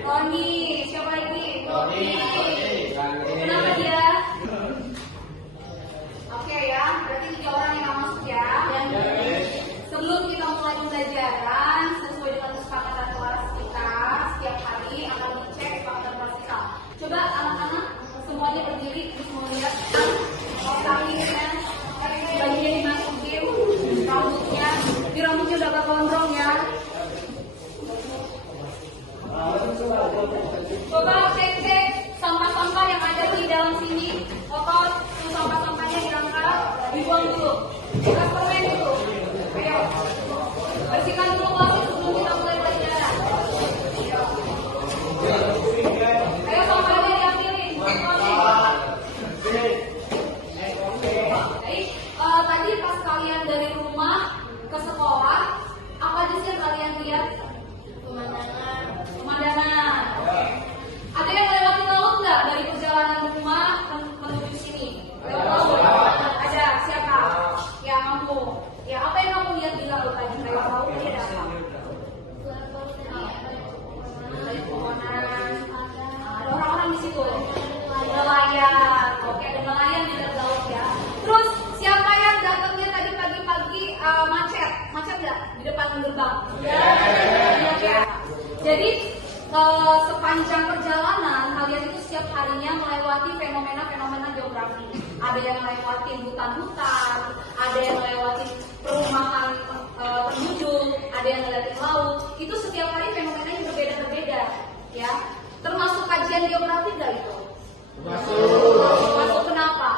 Tony. Siapa lagi? Tony. Kenapa dia? Oke ya, berarti 3 orang yang nggak masuk ya. Sebelum kita mulai pembelajaran sesuai dengan kesepakatan kelas kita, setiap hari akan dicek kesepakatan kelas kita. Coba anak-anak semuanya berdiri terus melihat talinya, bajunya dimasukin, rambutnya udah agak gondrong ya. Coba cek sampah-sampah yang ada di dalam sini, kotor, terus sampah-sampahnya diangkat, dibuang dulu, gas permen dulu. Ayo, bersihkan dulu kelas sebelum kita mulai pelajaran. Ayo sampahnya diambilin. Baik, tadi pas kalian dari rumah ke sekolah, apa aja sih yang kalian lihat? Pemandangan. Oke. Ada yang melewati laut nggak dari perjalanan rumah menuju sini? Lewat laut? Ada. Siapa? Ya kamu. Ya apa yang kamu lihat di laut tadi? Lewat laut tadi ada apa? Ada pepohonan. Ada orang-orang di situ. Nelayan. Oke, ada nelayan di laut ya. Terus siapa yang datangnya tadi pagi-pagi macet? Macet nggak di depan gerbang? Ya. Jadi sepanjang perjalanan kalian itu setiap harinya melewati fenomena-fenomena geografi. Ada yang melewati hutan-hutan, ada yang melewati perumahan penduduk, ada yang melewati laut. Itu setiap hari fenomenanya berbeda-berbeda, ya. Termasuk kajian geografi nggak itu? Masuk. Kenapa?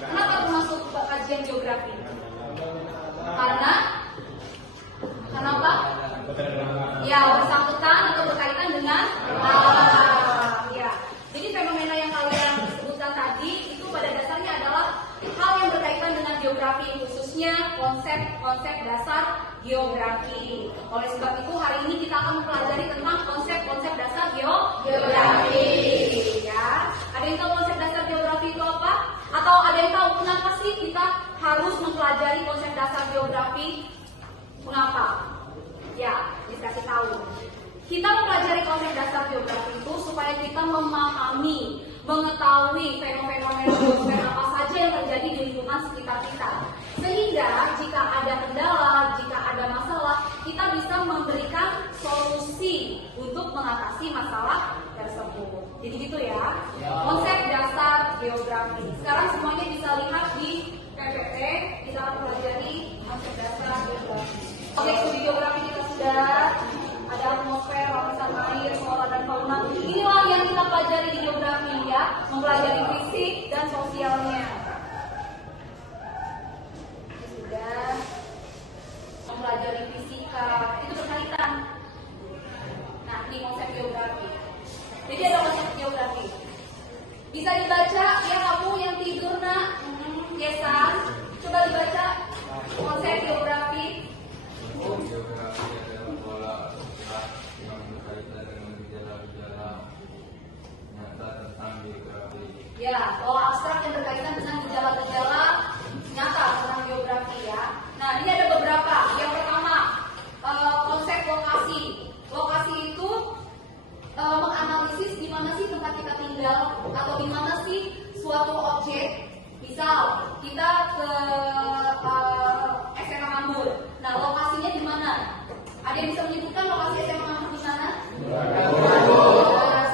Kenapa termasuk kajian geografi? Karena kenapa? Ya, bersangkutan atau berkaitan dengan ya. Jadi fenomena yang kalian sebutkan tadi itu pada dasarnya adalah hal yang berkaitan dengan geografi, khususnya konsep-konsep dasar geografi. Oleh sebab itu hari ini kita akan mempelajari tentang konsep-konsep dasar geografi. Ya, ada yang tahu konsep dasar geografi itu apa? Atau ada yang tahu kenapa sih kita harus mempelajari konsep dasar geografi? Kenapa? Ya, dikasih tahu. Kita mempelajari konsep dasar geografi itu supaya kita memahami, mengetahui fenomena apa saja yang terjadi di lingkungan sekitar kita. Sehingga jika ada kendala, jika ada masalah, kita bisa memberikan solusi untuk mengatasi masalah tersebut. Jadi gitu ya. Konsep dasar geografi. Sekarang semuanya bisa lihat di PPT, kita akan mempelajari konsep dasar geografi. Oke, studi geografi kita sudah ada atmosfer, lapisan air, flora dan fauna. Inilah yang kita pelajari di geografi ya, mempelajari fisik dan sosialnya. Sudah mempelajari fisika, itu berkaitan. Nah, ini konsep geografi. Jadi ada konsep geografi. Bisa dibaca ya kamu yang tidur nak, Yesan. Coba dibaca konsep geografi. Geografi adalah pola abstrak yang berkaitan dengan gejala-gejala nyata tentang geografi. Ya, pola abstrak yang berkaitan dengan gejala-gejala nyata tentang geografi ya. Nah, ini ada beberapa. Yang pertama, konsep lokasi. Lokasi itu menganalisis di mana sih tempat kita tinggal atau di mana sih suatu objek. Misal kita ke SMA Mambur. Nah, lokasinya di mana? Ada yang bisa menyebutkan lokasi SMA Mambur di mana?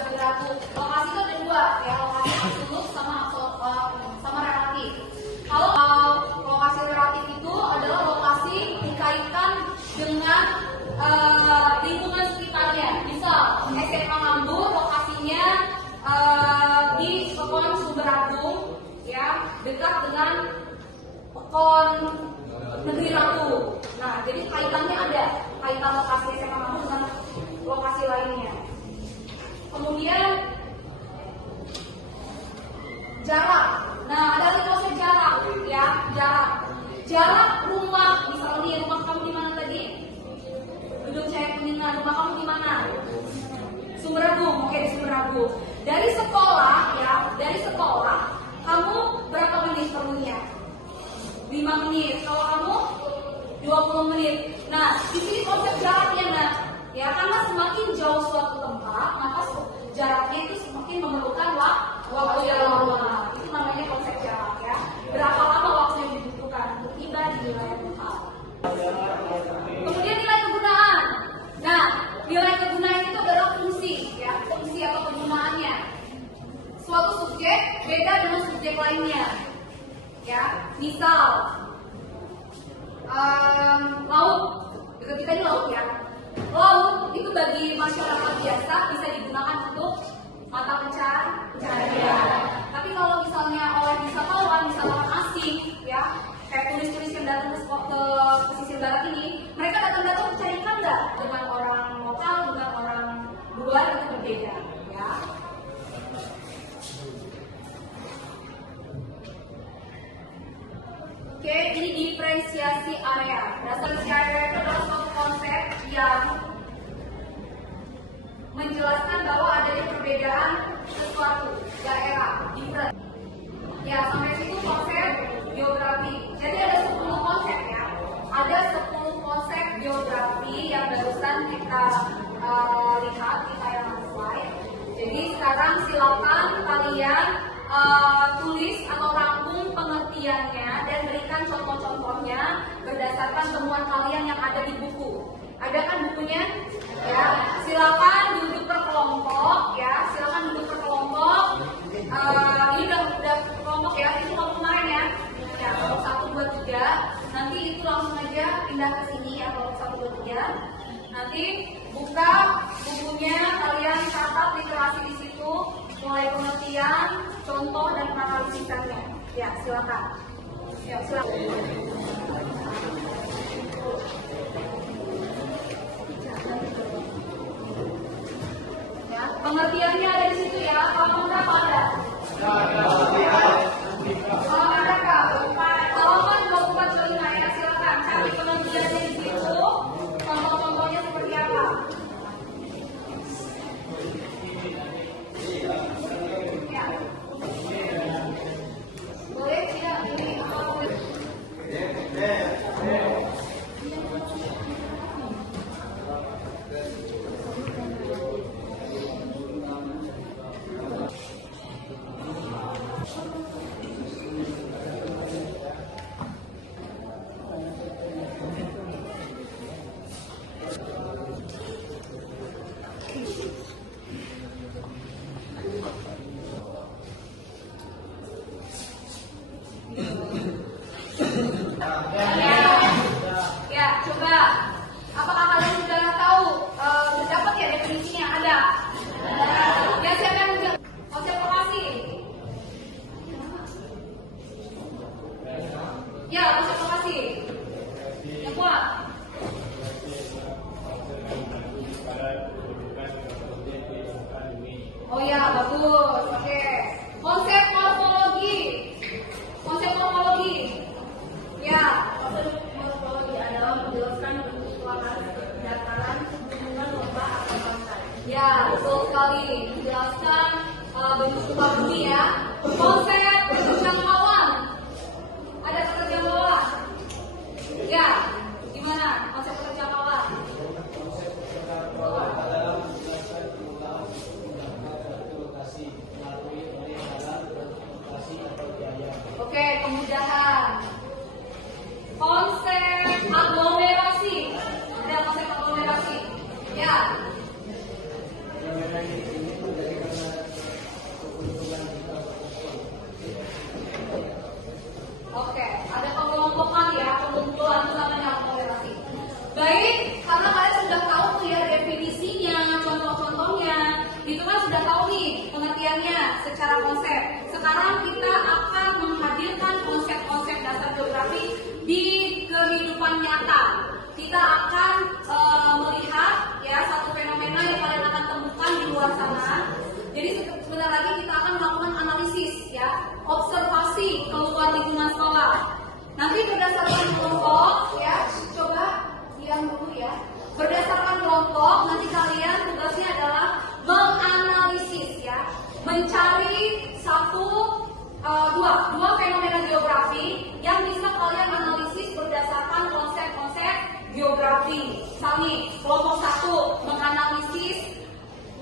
Seberatu. Lokasi itu ada dua, ya, lokasi absolut sama relatif. Kalau lokasi relatif itu adalah lokasi dikaitkan dengan lingkungan sekitarnya. Misal SMA Mambur lokasinya di Pekon Sumberagung, ya, dekat dengan Pekon Negeri Ratu. Nah, jadi kaitannya ada, kaitan lokasi SMA Mambur dengan lokasi lainnya. Kemudian jarak. Nah, ada konsep jarak, ya, jarak. Jarak rumah, misalnya rumah kamu di mana tadi? Gedung Cahaya Kuningan. Rumah kamu di mana? Sumberagung. Oke, di Sumberagung. Dari sekolah, ya, dari sekolah kamu berapa menit perlunya? 5 menit. Kalau kamu 20 menit. Nah, di sini konsep jaraknya, nah, ya, karena semakin jauh suatu tempat, maka jaraknya itu semakin memerlukan waktu yang lama. Itu namanya konsep jarak ya. Berapa lama waktu yang dibutuhkan untuk tiba di wilayah tempat. Kemudian nilai kegunaan. Nah, nilai kegunaan itu adalah fungsi ya, fungsi atau kegunaannya. Suatu subjek beda dengan subjek lainnya. Ya, misal laut, kita ini laut ya. Laut itu bagi masyarakat biasa bisa digunakan untuk mata pencaharian. Tapi kalau misalnya oleh wisatawan asing, ya, kayak turis-turis yang datang ke pesisir barat ini, mereka datang mencari ikan nggak? Dengan orang lokal, dengan orang luar itu berbeda, ya. Oke, ini diferensiasi area. Diferensiasi area itu adalah suatu konsep yang menjelaskan bahwa adanya perbedaan sesuatu daerah, different. Ya, sampai situ konsep geografi. Jadi ada 10 konsep ya. Ada 10 konsep geografi yang barusan kita lihat di tayangan slide. Jadi sekarang silakan kalian tulis atau rangkum pengertiannya dan berikan contoh-contohnya berdasarkan temuan kalian yang ada di buku. Ada kan bukunya? Ya, silakan duduk per kelompok ya. Silakan duduk per kelompok. Ini udah kelompok ya. Itu kelompok kemarin ya. Ya, kelompok 1, 2, 3. Nanti itu langsung aja pindah ke sini ya, kelompok 1, 2, 3. Nanti buka bukunya, kalian catat literasi di situ, mulai pengertian, contoh dan penganalisisannya. Ya, silakan. Ya, silakan. Ya, pengertiannya ada di situ ya. Halaman berapa ada? Halaman berapa? Halaman 24-25 ya. Silakan cari pengertiannya di situ. Contoh-contohnya seperti apa? Ya. Boleh tidak ini ya, coba. Apakah kalian sudah tahu? Sudah dapat ya definisinya? Ada. Ya, siapa yang menjawab? Konsep lokasi. Ya, konsep lokasi. Yang kuat. Oh ya, bagus. Oke. Konsep morfologi. Konsep morfologi. Ya, konsep morfologi adalah menjelaskan bentuk suara dataran, gunungan, lembah atau pantai. Ya, betul sekali. Menjelaskan bentuk suara bumi ya. Konsep jangkauan. Ada kata jangkauan? Ya, gimana konsep jangkauan? Oke, kemudahan. Konsep aglomerasi. Ada konsep aglomerasi. Ya. Oke, ada pengelompokan ya, pengumpulan itu namanya aglomerasi. Baik, karena kalian sudah tahu tuh ya definisinya, contoh-contohnya, itu kan sudah tahu nih pengertiannya secara konsep. Sekarang kita akan menghadirkan konsep-konsep dasar geografi di kehidupan nyata. Kita akan melihat ya satu fenomena yang kalian akan temukan di luar sana. Jadi sebentar lagi kita akan melakukan analisis ya, observasi keluar lingkungan sekolah. Nanti berdasarkan kelompok ya, coba diam dulu ya. Berdasarkan kelompok nanti kalian tugasnya adalah menganalisis ya, mencari dua fenomena geografi yang bisa kalian analisis berdasarkan konsep-konsep geografi. Misalnya kelompok 1 menganalisis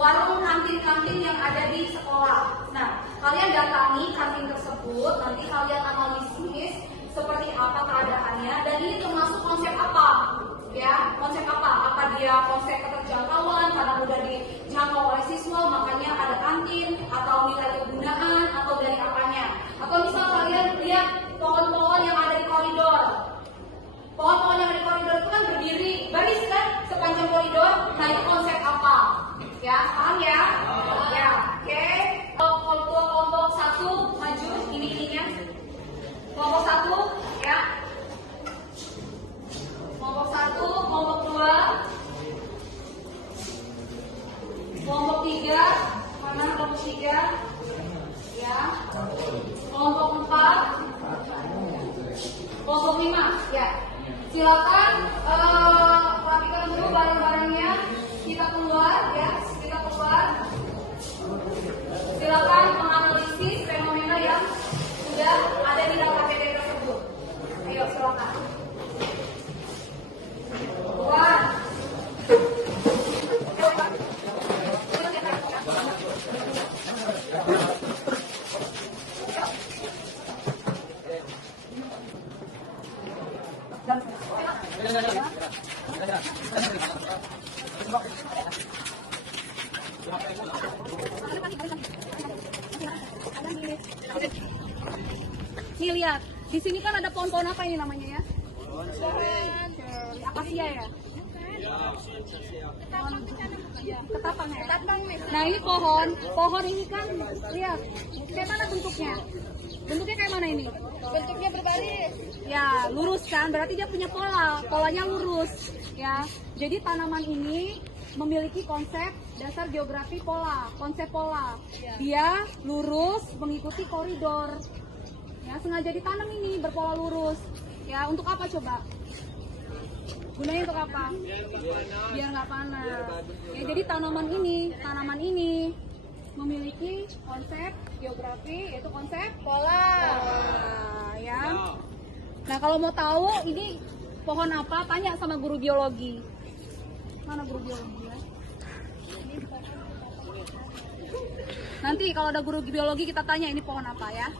warung kantin-kantin yang ada di sekolah. Nah, kalian datangi kantin tersebut, nanti kalian analisis seperti apa keadaannya dan ini termasuk konsep apa? Ya, konsep apa? Apa dia konsep keterjangkauan karena mudah dijangkau oleh siswa, makanya ada kantin atau nilai kegunaan atau dari apanya? Atau misal kalian lihat pohon-pohon yang ada di koridor. Pohon-pohon yang ada di koridor itu kan berdiri baris kan sepanjang koridor. Nah, itu konsep apa? Ya, paham ya? Ya, oke. Kelompok satu maju, ini. Kelompok satu, ya. Kelompok satu, kelompok dua, kelompok tiga, mana kelompok tiga? Ya. Kelompok empat, kelompok lima, ya. Silakan rapikan dulu barang-barangnya. Kita keluar, ya. Kita keluar. Silakan menganalisis fenomena yang sudah ada di dalam KPD tersebut. Ayo, silakan. Keluar. Nih lihat, di sini kan ada pohon-pohon apa ini namanya ya? Pohon akasia ya? Ketapang ya? Nah ini pohon ini kan lihat, kayak mana bentuknya? Bentuknya kayak mana ini? Bentuknya berbaris. Ya, lurus kan, berarti dia punya polanya lurus. Ya, jadi tanaman ini memiliki konsep dasar geografi konsep pola. Dia lurus mengikuti koridor. Ya, sengaja ditanam ini berpola lurus. Ya, untuk apa coba? Gunanya untuk apa? Biar nggak panas. Ya, jadi tanaman ini memiliki konsep geografi yaitu konsep pola. Ya. Nah, kalau mau tahu ini pohon apa, tanya sama guru biologi. Mana guru biologi ya? Nanti kalau ada guru biologi kita tanya ini pohon apa ya?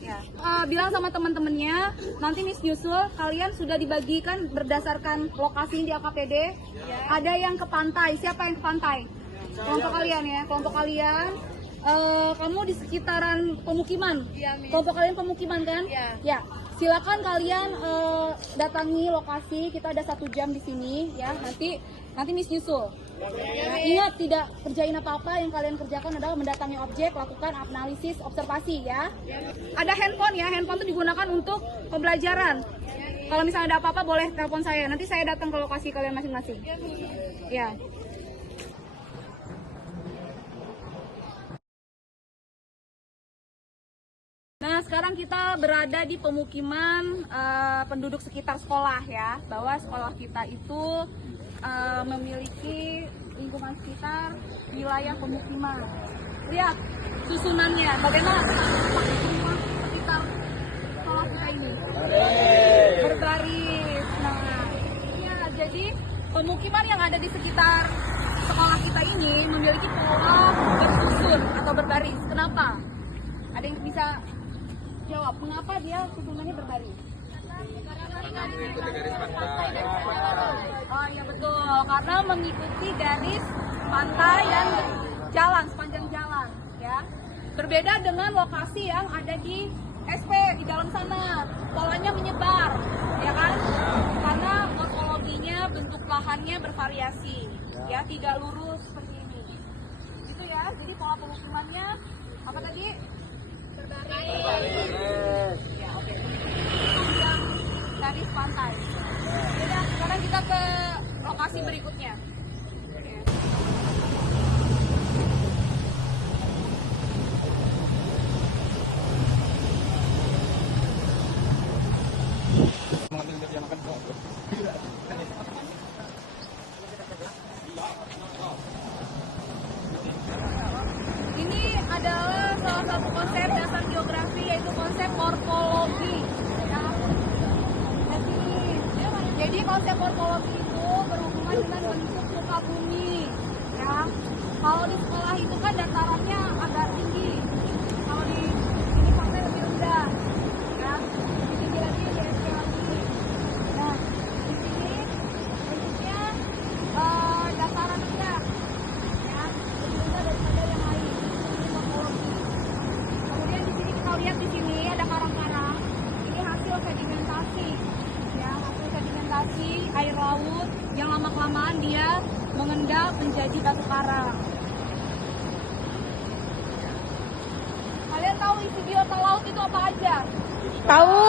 Ya. Bilang sama teman-temannya, nanti Miss nyusul, kalian sudah dibagikan berdasarkan lokasi di AKPD. Ya. Ada yang ke pantai, siapa yang ke pantai? Kelompok kalian ya, kelompok kalian. Kamu di sekitaran pemukiman. Ya, kelompok kalian pemukiman kan? Ya. Ya. Silakan kalian datangi lokasi, kita ada 1 jam di sini ya. Nanti Miss nyusul. Nah, ingat tidak kerjain apa-apa, yang kalian kerjakan adalah mendatangi objek, lakukan analisis observasi ya. Ada handphone ya, handphone itu digunakan untuk pembelajaran. Kalau misalnya ada apa-apa boleh telepon saya, nanti saya datang ke lokasi kalian masing-masing. Ya. Nah, sekarang kita berada di pemukiman penduduk sekitar sekolah ya, bahwa sekolah kita itu memiliki lingkungan sekitar wilayah pemukiman. Lihat susunannya, bagaimana rumah sekitar sekolah kita ini? Berbaris. Nah, ya, jadi pemukiman yang ada di sekitar sekolah kita ini memiliki pola bersusun atau berbaris. Kenapa? Ada yang bisa jawab mengapa dia susunannya berbaris? Oh iya betul, karena mengikuti garis pantai dan jalan sepanjang jalan ya. Berbeda dengan lokasi yang ada di SP di dalam sana, polanya menyebar ya kan? Karena morfologinya, bentuk lahannya bervariasi ya, tidak lurus seperti ini. Gitu ya, jadi pola pemukimannya apa tadi? Berbaris. Ya, oke. Yang garis pantai. Yaudah, sekarang kita ke lokasi berikutnya. Ini adalah salah satu konsep dasar geografi, yaitu konsep morfologi. Jadi konsep morfologi itu berhubungan dengan bentuk muka bumi, ya. Kalau di sekolah itu kan datarannya agak tinggi. Kalau di sini pantai lebih rendah. Ya, di sini lagi di SP lagi. Nah, di sini bentuknya dataran rendah. Ya, lebih rendah daripada yang lain. Ini morfologi. Kemudian di sini kita lihat di sini ada karang-karang. Ini hasil sedimentasi. Ya, hasil sedimentasi air laut yang lama-kelamaan dia mengendap menjadi batu karang. Kalian tahu isi biota laut itu apa aja? Tahu.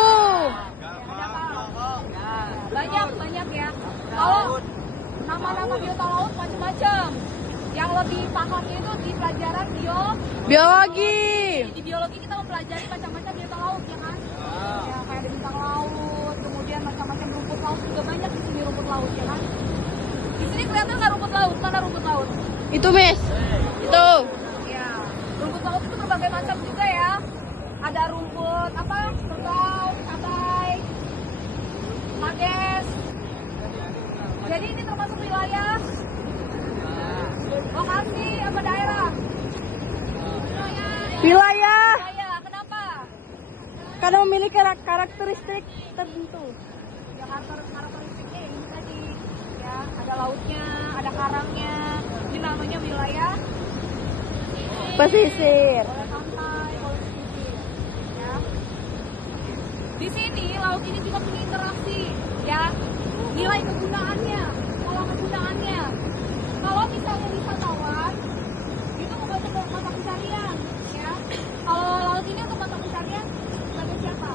Banyak ya. Kalau nama-nama biota laut macam-macam. Yang lebih pahamnya itu di pelajaran Biologi. Di biologi kita mempelajari macam-macam biota laut ya kan? Ya kayak ada bintang laut, kemudian macam-macam rumput laut juga banyak di sini rumput laut ya kan? Di sini kelihatan nggak rumput laut? Mana rumput laut? Itu, Miss. Itu. Ya, rumput laut itu berbagai macam juga ya. Ada rumput apa? Kerbau, cabai, mages. Jadi ini termasuk wilayah lokasi apa daerah? Wilayah. Wilayah. Kenapa? Karena memiliki karakteristik tertentu. Ya karakteristiknya ini tadi. Ya, ada lautnya, ada karangnya. Ini namanya wilayah Pesisir. oleh pantai, oleh pesisir. Ya. Di sini laut ini juga punya interaksi, ya. Nilai kegunaannya, pola kegunaannya. Kalau misalnya wisatawan, itu untuk mata pencarian, ya. Kalau laut ini untuk mata pencarian sebagai siapa?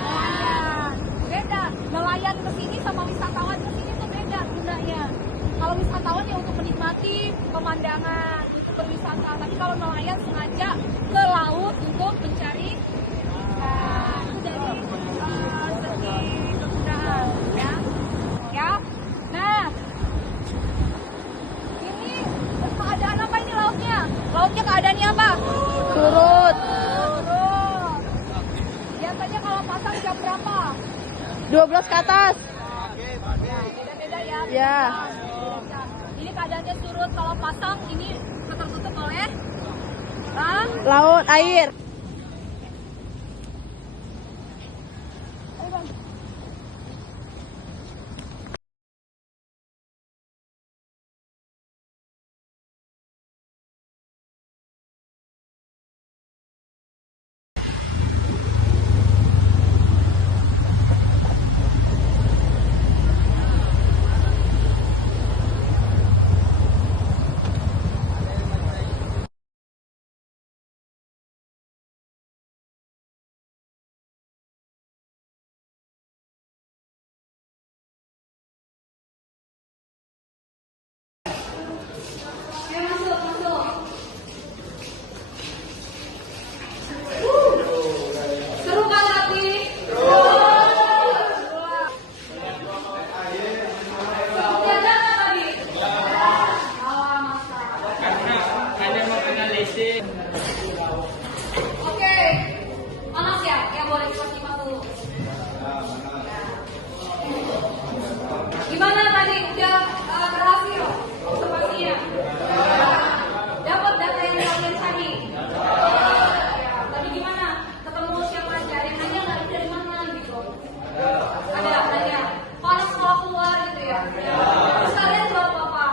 Nelayan. Beda. Nelayan ke sini sama wisatawan ke sini tuh beda gunanya. Kalau wisatawan ya untuk menikmati pemandangan, untuk berwisata. Tapi kalau nelayan sengaja ke laut untuk mencari itu dari segi kegunaan, ya. Ya. Nah, ini keadaan apa ini lautnya? Lautnya keadaannya apa? Surut. Surut. Biasanya kalau pasang jam berapa? 12 ke atas. Beda-beda ya. Ya. Beda. Ini keadaannya surut, kalau pasang ini tertutup oleh Laut, air. Ayo masuk. Seru kan tapi? Jajan nggak tadi? Oke. Panas ya? Ya boleh kita simak dulu. Gimana tadi? Udah berhasil observasinya? Dapat data yang kalian cari? Ya, tadi gimana? Ketemu siapa aja? Ada yang nanya nggak ini dari mana gitu? Ada nanya. Kalau sekolah keluar gitu ya? Terus kalian jual apa?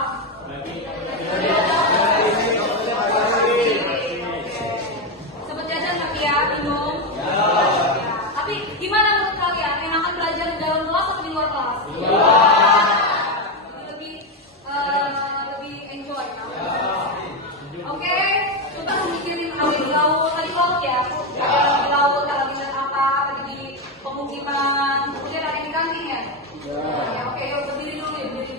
Sempet jajan tapi ya, bingung? Ya. Tapi gimana menurut kalian? Enakan belajar di dalam kelas atau di luar kelas? Lebih enjoy kan? Oke, coba mikirin ada di laut, tadi laut ya. Ada di laut, ada di apa, ada di pemukiman, kemudian ada di kantin ya. Ya, oke, yuk berdiri dulu ya, berdiri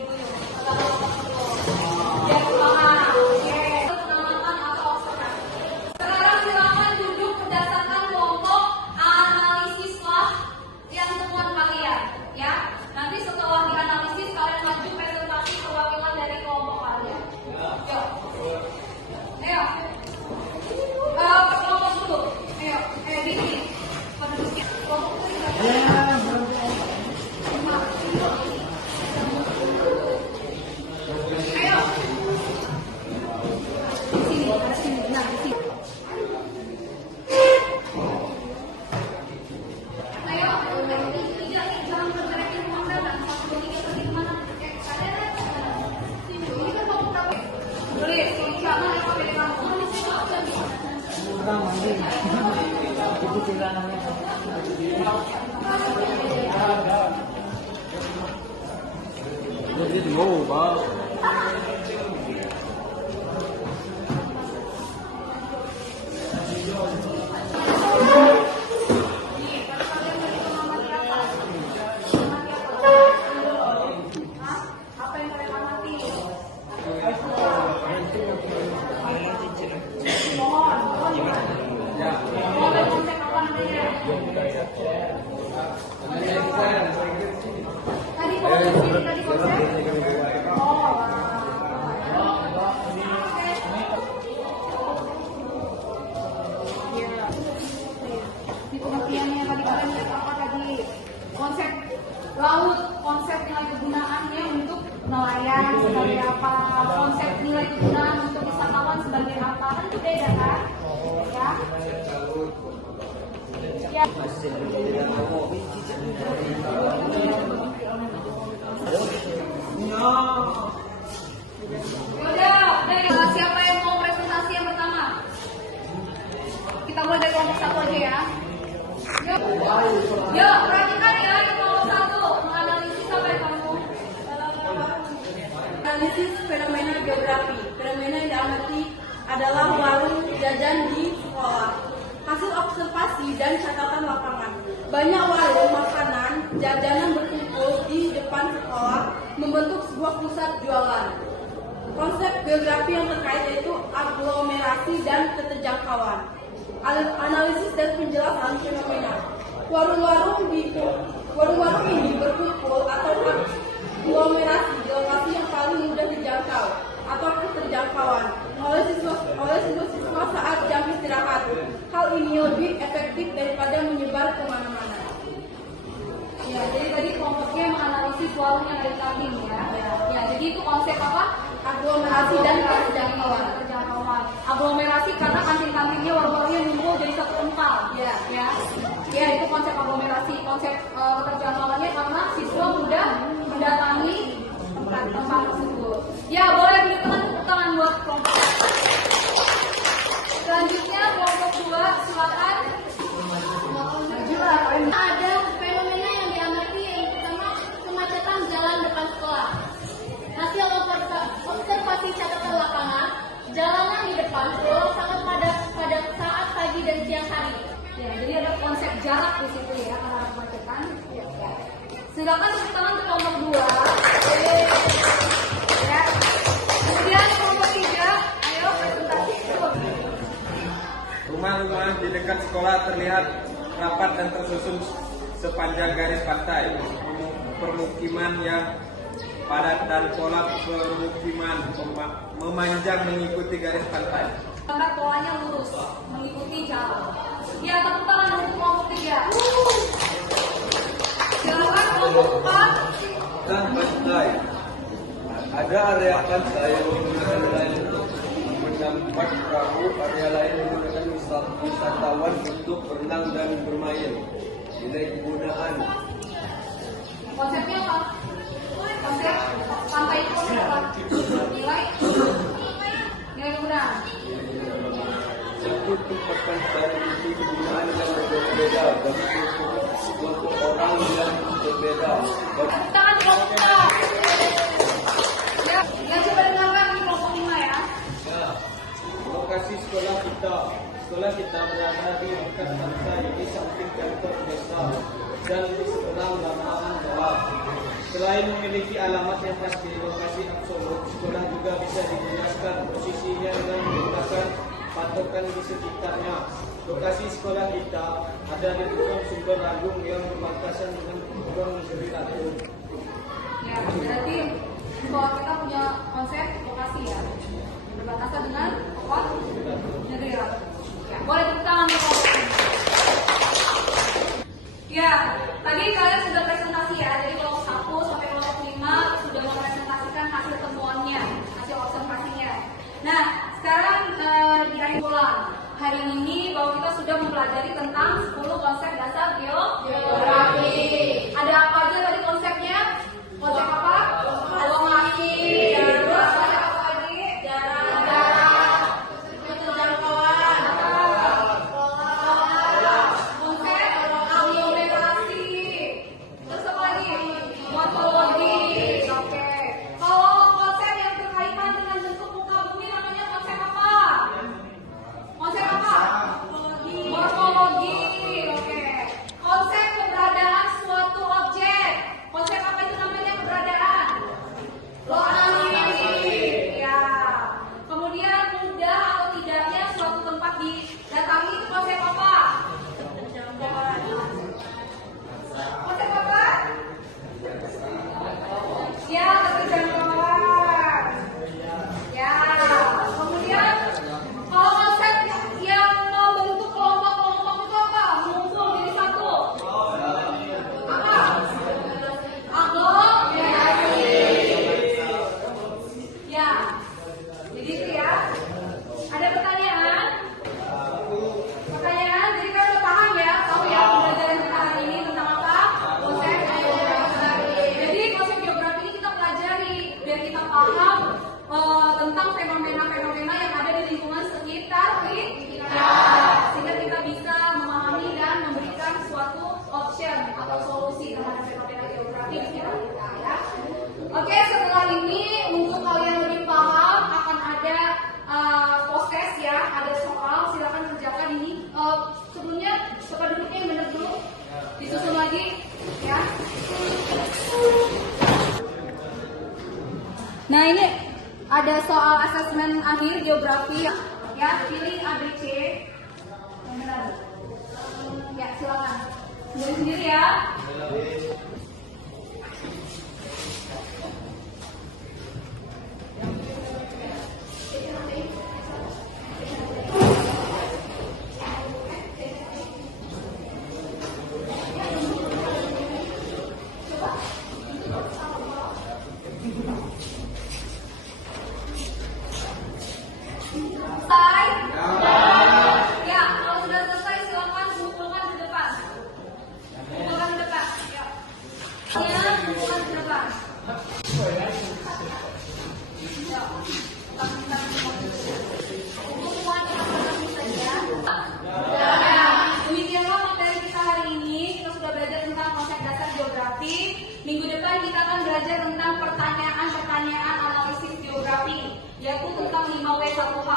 Apa yang kalian amati? Mohon. Mohon konsep apa namanya? Tadi konsep. Oh. Iya. Di pengertiannya tadi kalian lihat apa tadi? Konsep laut, konsep nilai kegunaannya untuk nelayan sebagai apa, konsep nilai kegunaan untuk wisatawan sebagai apa, kan itu beda kan? Ya. Ya. Yaudah, siapa yang mau presentasi yang pertama? Kita mulai dari kelompok satu aja ya. Yuk, perhatikan ya, di kelompok satu menganalisis apa yang kamu? Analisis fenomena geografi. Fenomena yang diamati adalah warung jajan di sekolah. Hasil observasi dan catatan lapangan. Banyak warung makanan, jajanan berkumpul di depan sekolah membentuk sebuah pusat jualan. Konsep geografi yang terkait yaitu aglomerasi dan keterjangkauan. Analisis dan penjelasan fenomena. Warung-warung ini berkumpul atau aglomerasi di lokasi yang paling mudah dijangkau atau keterjangkauan oleh siswa saat jam istirahat. Hal ini lebih efektif daripada menyebar kemana-mana. Ya, jadi tadi kelompoknya menganalisis warung yang ada di kantin ya. Ya, jadi itu konsep apa? Aglomerasi dan keterjangkauan. Aglomerasi karena kantin-kantinnya warung-warungnya numpuk jadi satu tempat. Ya, ya. Ya, itu konsep aglomerasi. Konsep keterjangkauannya karena siswa mudah mendatangi tempat tersebut. Ya, boleh beri tepuk tangan buat kelompok. Selanjutnya kelompok 2, silakan. Ada fenomena yang diamati yang pertama kemacetan jalan depan sekolah. Hasil observasi catatan lapangan, jalanan di depan sekolah sangat padat pada saat pagi dan siang hari. Ya, jadi ada konsep jarak di situ ya antara kemacetan. Ya. Silakan tepuk tangan untuk kelompok 2. Ya. Kemudian kelompok 3, ayo presentasi. Rumah-rumah di dekat sekolah terlihat rapat dan tersusun sepanjang garis pantai. Permukiman yang padat dan pola permukiman memanjang mengikuti garis pantai. Karena polanya lurus, mengikuti jalan. Ya, tepuk tangan untuk kelompok 3. Silakan kelompok 4. Dan pantai. Ada area pantai yang menggunakan nelayan untuk menampak perahu, area lain menggunakan wisatawan untuk berenang dan bermain. Nilai kegunaan. Konsepnya apa? Konsep pantai itu apa? Nilai kegunaan. Satu tempat pantai itu kegunaan yang berbeda bagi kelompok orang yang berbeda. Tangan kelompok 4. Ya, yang coba dengarkan di kelompok 5 ya. Lokasi sekolah kita berada di dekat pantai di samping kantor desa dan di seberang lapangan bola. Selain memiliki alamat yang pasti, lokasi absolut, sekolah juga bisa dijelaskan posisinya dengan menggunakan patokan di sekitarnya. Lokasi sekolah kita ada di Gunung Sumber Agung yang berbatasan dengan Gunung Negeri Ratu. Ya, berarti sekolah kita punya konsep lokasi ya. Berbatasan dengan apa? Negeri Ratu. Ya, boleh tepuk tangan untuk kelompok ini. Ya, tadi kalian sudah presentasi ya. Jadi kelompok 1 sampai kelompok 5 sudah mempresentasikan hasil temuannya, hasil observasinya. Nah, sekarang di akhir bulan hari ini bahwa kita sudah mempelajari tentang 10 konsep dasar geografi. Ada apa aja tadi konsepnya? Konsep apa? Lokasi. Terus konsep apa lagi? Jarak. Keterjangkauan. Nah, ini ada soal asesmen akhir geografi. Ya, pilih ABC. Yang benar. Ya, silakan. Sendiri ya. Selesai? Ya, kalau sudah selesai silakan kumpulkan ke depan. Kumpulkan ke depan. Ya. Ya, kumpulkan ke depan. Ya. Untuk semua teman-teman saja. Ya, demikianlah materi kita hari ini. Kita sudah belajar tentang konsep dasar geografi. Minggu depan kita akan belajar tentang pertanyaan-pertanyaan analisis geografi, yaitu tentang 5W1H,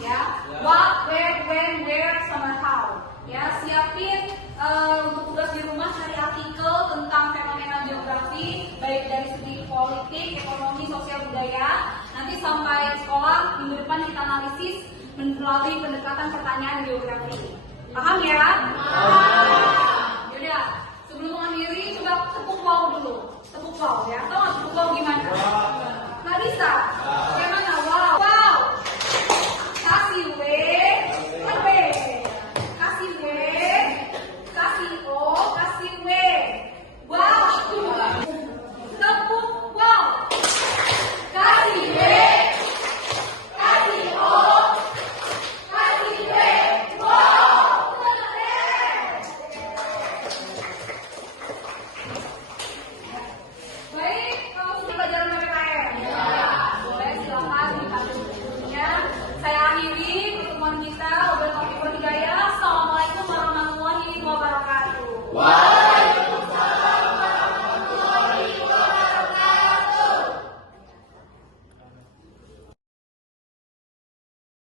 ya. What, where, when, where, sama how. Ya, siapin untuk tugas di rumah cari artikel tentang fenomena geografi, baik dari segi politik, ekonomi, sosial, budaya. Nanti sampai sekolah minggu depan kita analisis melalui pendekatan pertanyaan geografi. Paham ya? Paham. Yaudah, sebelum mengakhiri coba tepuk wow dulu. Tepuk wow ya. Tahu nggak tepuk wow